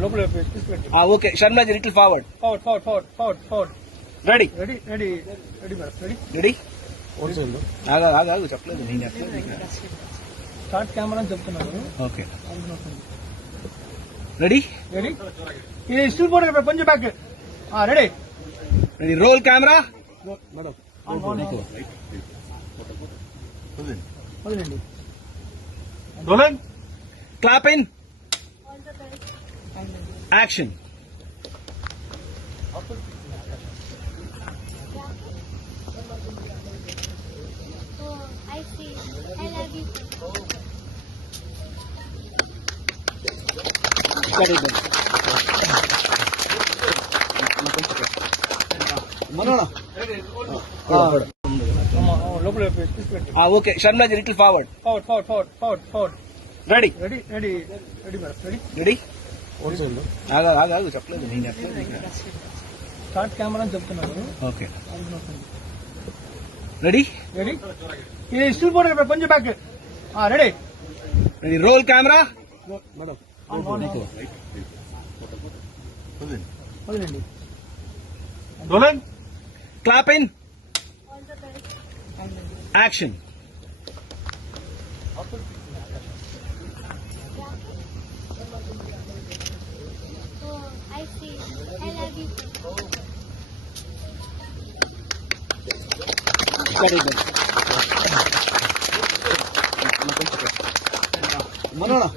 local please wait. Okay. Sharmaji, little forward. Forward. Ready. Ready, madam. Ready. Ready? ఆగు చెప్పలేదు నేను చెప్పలేదు Start camera అని చెప్తున్నాను. Okay ready Ready? ఇది స్టిల్ ఫోటో కొంచెం back. Ready. Ready roll camera వదిలేండి. Rolling clap in action I see. I love you. లోపల please wait. ఓకే శర్మలాజీ little forward Forward. Ready Ready, madam. Ready. Ready ఆగు చెప్పలేదు నేను చెప్పలేదు Start camera అని చెప్తున్నాను. Okay ready Ready? ఇది స్టిల్ ఫోటో కొంచెం back. Ready. Ready roll camera వదిలేండి. Rolling clap in action I see. I love you. మనోడా